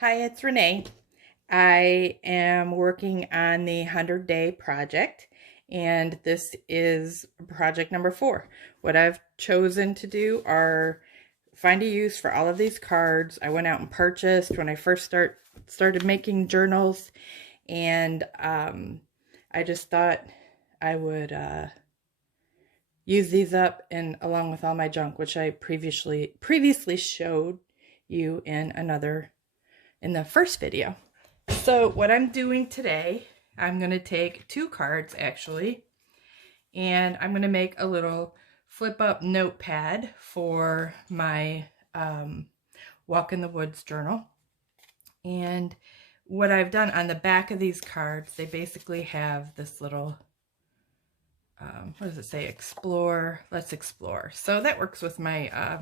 Hi, it's Renee. I am working on the 100-day project, and this is project number 4. What I've chosen to do are find a use for all of these cards. I went out and purchased when I first started making journals, and I just thought I would use these up and along with all my junk, which I previously showed you in the first video. So what I'm doing today, I'm going to take 2 cards actually, and I'm going to make a little flip up notepad for my Walk in the Woods journal. And what I've done on the back of these cards, they basically have this little, what does it say? Explore, let's explore. So that works with my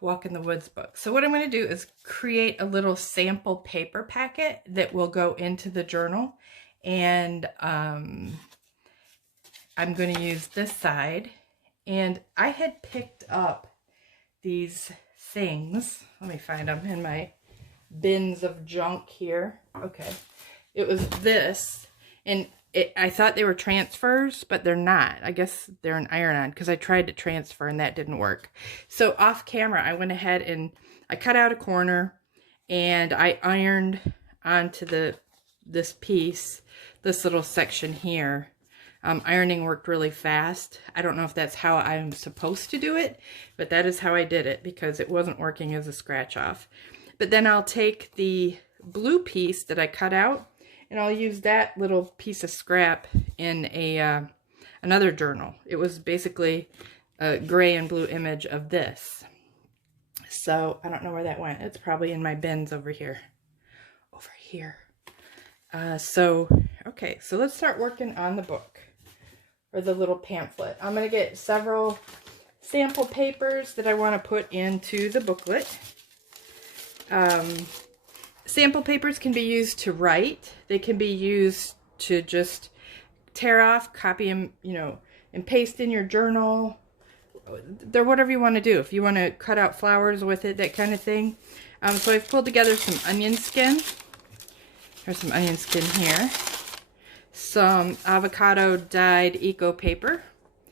Walk in the Woods book. So what I'm going to do is create a little sample paper packet that will go into the journal, and I'm going to use this side. And I had picked up these things. Let me find them in my bins of junk here. Okay. It was this, and I thought they were transfers, but they're not. I guess they're an iron-on because I tried to transfer and that didn't work. So off camera, I went ahead and I cut out a corner and I ironed onto this piece, this little section here. Ironing worked really fast. I don't know if that's how I'm supposed to do it, but that is how I did it because it wasn't working as a scratch off. But then I'll take the blue piece that I cut out, and I'll use that little piece of scrap in another journal. It was basically a gray and blue image of this. So I don't know where that went. It's probably in my bins over here. Over here. Okay, so let's start working on the book, or the little pamphlet. I'm going to get several sample papers that I want to put into the booklet. Sample papers can be used to write. They can be used to just tear off, copy them, and paste in your journal. They're whatever you want to do. If you want to cut out flowers with it, that kind of thing. So I've pulled together some onion skin. There's some onion skin here. Some avocado dyed eco paper.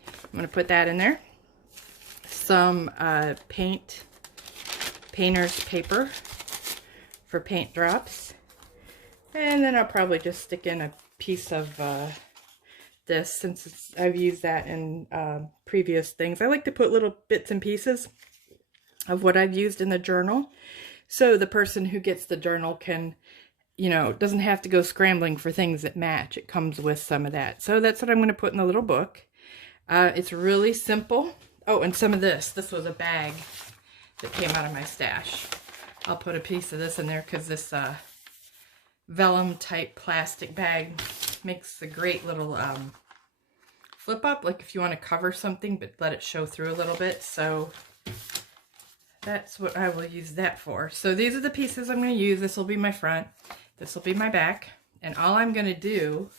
I'm going to put that in there. Some painter's paper for paint drops. And then I'll probably just stick in a piece of this, since I've used that in previous things. I like to put little bits and pieces of what I've used in the journal, so the person who gets the journal can, doesn't have to go scrambling for things that match. It comes with some of that. So that's what I'm going to put in the little book. It's really simple. Oh, and some of this. This was a bag that came out of my stash. I'll put a piece of this in there because this vellum type plastic bag makes a great little flip up, like if you want to cover something but let it show through a little bit. So that's what I will use that for. So these are the pieces I'm going to use. This will be my front. This will be my back. And all I'm going to do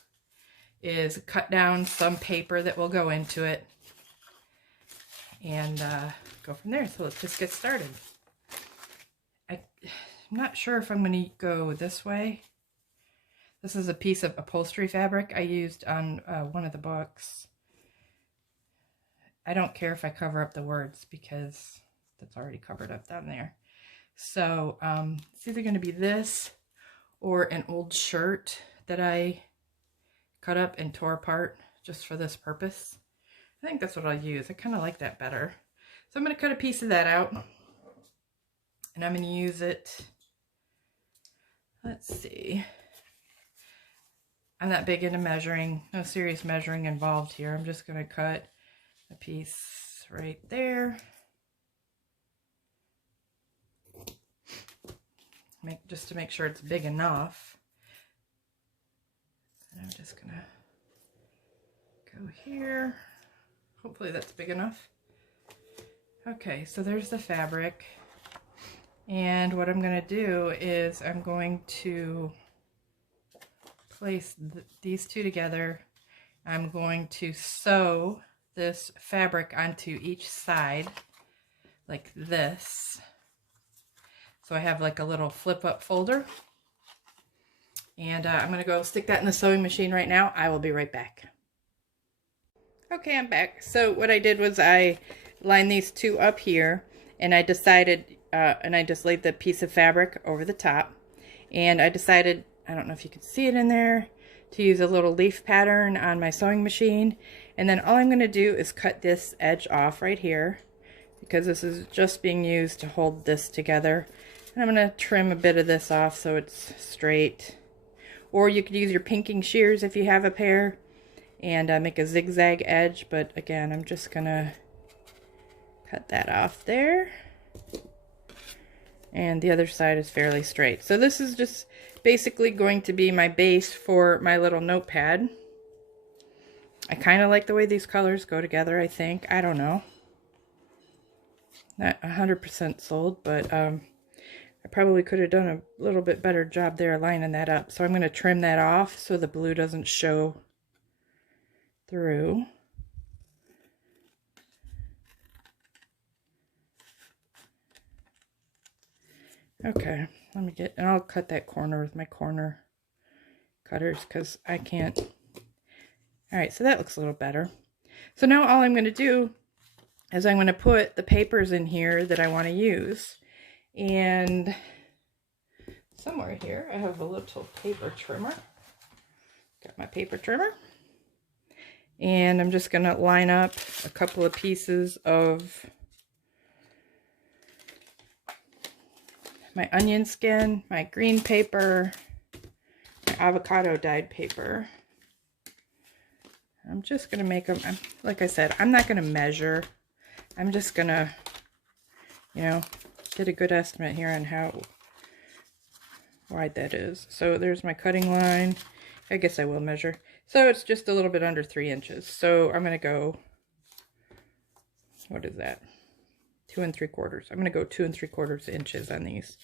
is cut down some paper that will go into it and go from there. So let's just get started. I'm not sure if I'm going to go this way. This is a piece of upholstery fabric I used on one of the books. I don't care if I cover up the words because that's already covered up down there. So it's either going to be this or an old shirt that I cut up and tore apart just for this purpose. I think that's what I'll use. I kind of like that better. So I'm going to cut a piece of that out, and I'm going to use it. Let's see. I'm not big into measuring. No serious measuring involved here. I'm just going to cut a piece right there. Just to make sure it's big enough. And I'm just going to go here. Hopefully that's big enough. Okay, so there's the fabric. And what I'm going to do is I'm going to place these two together. I'm going to sew this fabric onto each side like this. So I have like a little flip up folder. And I'm going to go stick that in the sewing machine right now. I will be right back. Okay, I'm back. So what I did was I lined these two up here, and I decided, and I just laid the piece of fabric over the top. And I decided, I don't know if you can see it in there, to use a little leaf pattern on my sewing machine. And then all I'm going to do is cut this edge off right here, because this is just being used to hold this together. And I'm going to trim a bit of this off so it's straight. Or you could use your pinking shears if you have a pair and make a zigzag edge. But again, I'm just going to cut that off there. And the other side is fairly straight. So this is just basically going to be my base for my little notepad. I kind of like the way these colors go together, I think. I don't know. Not 100% sold, but I probably could have done a little bit better job there lining that up. So I'm going to trim that off so the blue doesn't show through. Okay, let me get, and I'll cut that corner with my corner cutters because I can't. All right, so that looks a little better. So now all I'm going to do is I'm going to put the papers in here that I want to use. And somewhere here I have a little paper trimmer. Got my paper trimmer. And I'm just going to line up a couple of pieces of my onion skin, my green paper, my avocado dyed paper. I'm just going to make them, like I said, I'm not going to measure. I'm just going to, you know, get a good estimate here on how wide that is. So there's my cutting line. I guess I will measure. So it's just a little bit under 3 inches. So I'm going to go, what is that? 2 3/4. I'm going to go 2 3/4 inches on these.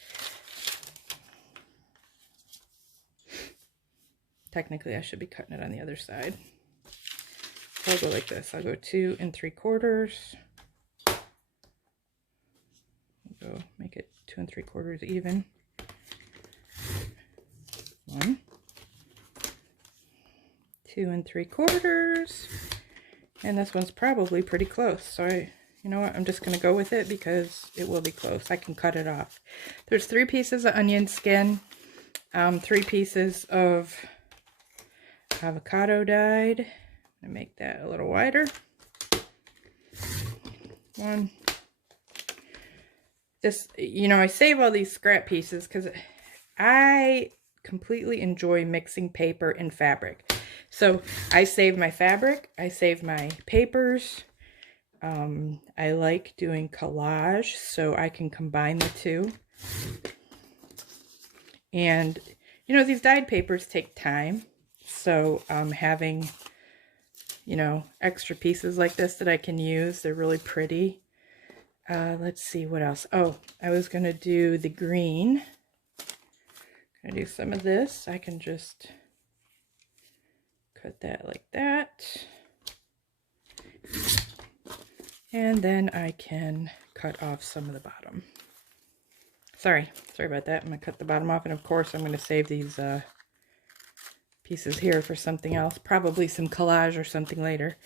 Technically, I should be cutting it on the other side. So I'll go like this. I'll go 2 3/4. Go make it 2 3/4 even. 1, 2 3/4, and this one's probably pretty close. So you know what? I'm just going to go with it because it will be close. I can cut it off. There's 3 pieces of onion skin, 3 pieces of avocado dyed. I'm going to make that a little wider. 1. Just, you know, I save all these scrap pieces because I completely enjoy mixing paper and fabric. So I save my fabric, I save my papers. I like doing collage so I can combine the two. And, you know, these dyed papers take time. So having, you know, extra pieces like this that I can use, they're really pretty. Let's see what else. Oh, I was going to do the green. I'm going to do some of this. I can just cut that like that. And then I can cut off some of the bottom. Sorry about that. I'm going to cut the bottom off. And of course, I'm going to save these pieces here for something else. Probably some collage or something later.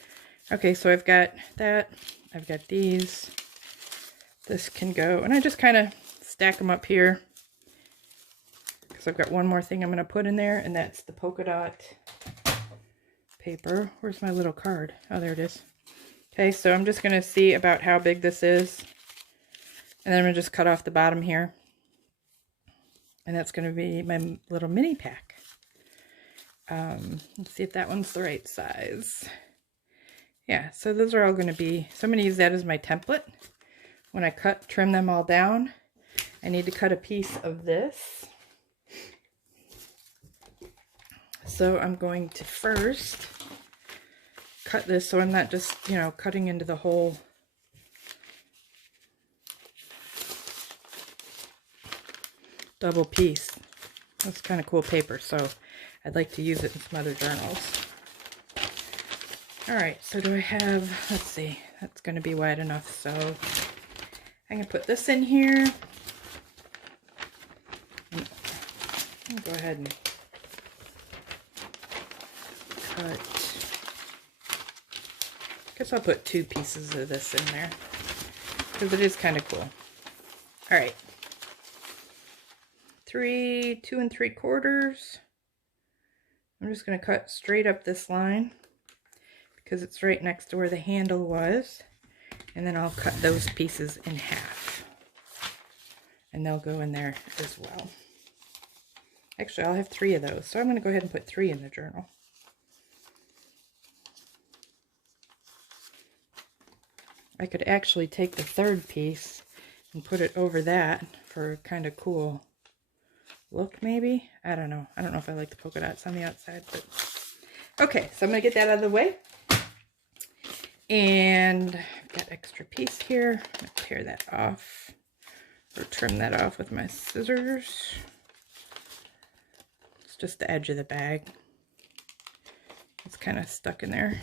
Okay, so I've got that. I've got these. This can go. And I just kind of stack them up here. Because I've got one more thing I'm going to put in there. And that's the polka dot paper. Where's my little card? Oh, there it is. Okay, so I'm just going to see about how big this is. And then I'm going to just cut off the bottom here. And that's going to be my little mini pack. Let's see if that one's the right size. Yeah, so those are all going to be, so I'm going to use that as my template. When I trim them all down, I need to cut a piece of this. So I'm going to first cut this so I'm not just, you know, cutting into the whole double piece. That's kind of cool paper, so I'd like to use it in some other journals. Alright, so do I have, let's see, that's going to be wide enough, so I can put this in here. Go ahead and cut. Guess I'll put 2 pieces of this in there because it is kind of cool. All right, 2 3/4. I'm just going to cut straight up this line because it's right next to where the handle was, and then I'll cut those pieces in half, and they'll go in there as well. Actually, I'll have 3 of those, so I'm going to go ahead and put 3 in the journal. I could actually take the 3rd piece and put it over that for a kind of cool look, maybe? I don't know. I don't know if I like the polka dots on the outside, but okay, so I'm going to get that out of the way. And I've got extra piece here. I'm going to tear that off or trim that off with my scissors. It's just the edge of the bag. It's kind of stuck in there.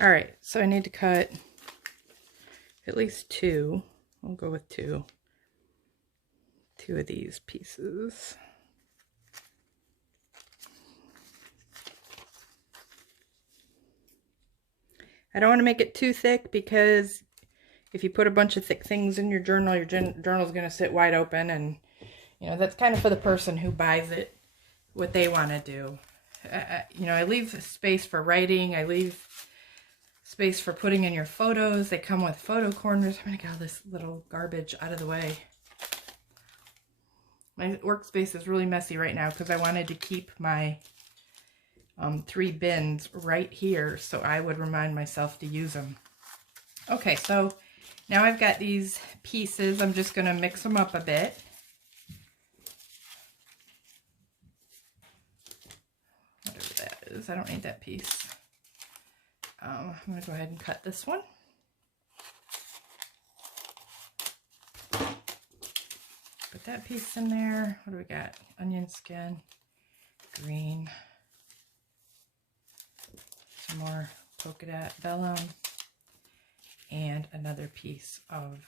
All right, so I need to cut at least 2. We'll go with 2 of these pieces. I don't want to make it too thick because if you put a bunch of thick things in your journal is going to sit wide open, and you know, that's kind of for the person who buys it, what they want to do. You know, I leave space for writing. I leave space for putting in your photos. They come with photo corners. I'm going to get all this little garbage out of the way. My workspace is really messy right now because I wanted to keep my 3 bins right here so I would remind myself to use them. Okay, so now I've got these pieces. I'm just going to mix them up a bit. Whatever that is, I don't need that piece. I'm going to go ahead and cut this one. Put that piece in there. What do we got? Onion skin, green, some more polka dot vellum, and another piece of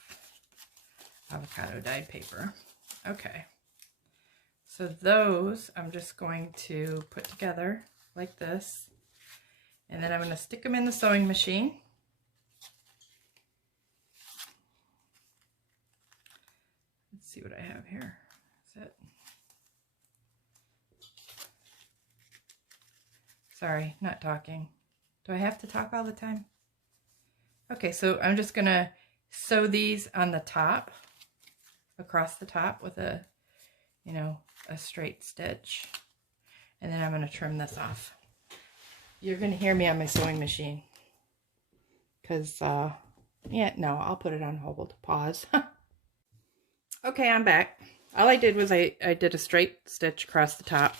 avocado dyed paper. Okay, so those I'm just going to put together like this, and then I'm going to stick them in the sewing machine. Let's see what I have here. Is it? Sorry, not talking. Do I have to talk all the time? Okay, so I'm just gonna sew these on the top, across the top with a, you know, a straight stitch. And then I'm gonna trim this off. You're gonna hear me on my sewing machine. Cause, yeah, no, I'll put it on hold, pause. Okay, I'm back. All I did was I did a straight stitch across the top.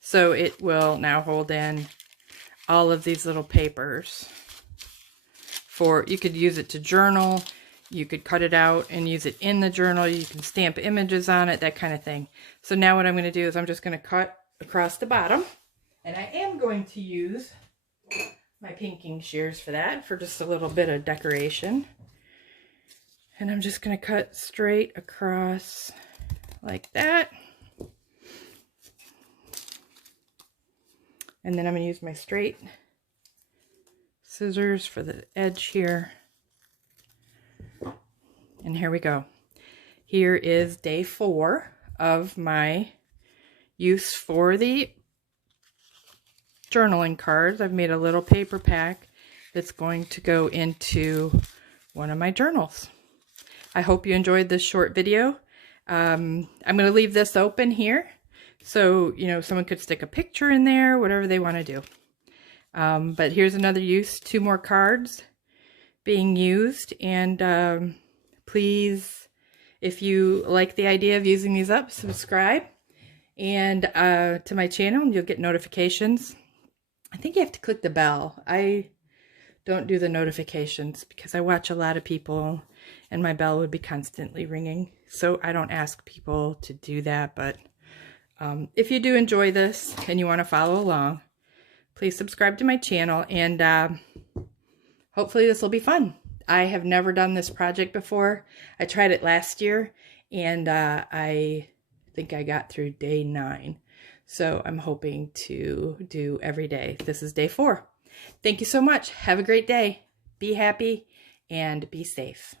So it will now hold in all of these little papers. You could use it to journal, you could cut it out and use it in the journal, you can stamp images on it, that kind of thing. So now what I'm going to do is I'm just going to cut across the bottom, and I am going to use my pinking shears for that, for just a little bit of decoration. And I'm just going to cut straight across like that. And then I'm going to use my straight scissors for the edge here. And here we go. Here is day 4 of my use for the journaling cards. I've made a little paper pack that's going to go into one of my journals. I hope you enjoyed this short video. I'm going to leave this open here. So, you know, someone could stick a picture in there, whatever they want to do. But here's another use, 2 more cards being used. And please, if you like the idea of using these up, subscribe. And to my channel, and you'll get notifications. I think you have to click the bell. I don't do the notifications because I watch a lot of people and my bell would be constantly ringing. So I don't ask people to do that. But if you do enjoy this and you want to follow along, please subscribe to my channel, and hopefully this will be fun. I have never done this project before. I tried it last year, and I think I got through day 9. So I'm hoping to do every day. This is day 4. Thank you so much. Have a great day. Be happy and be safe.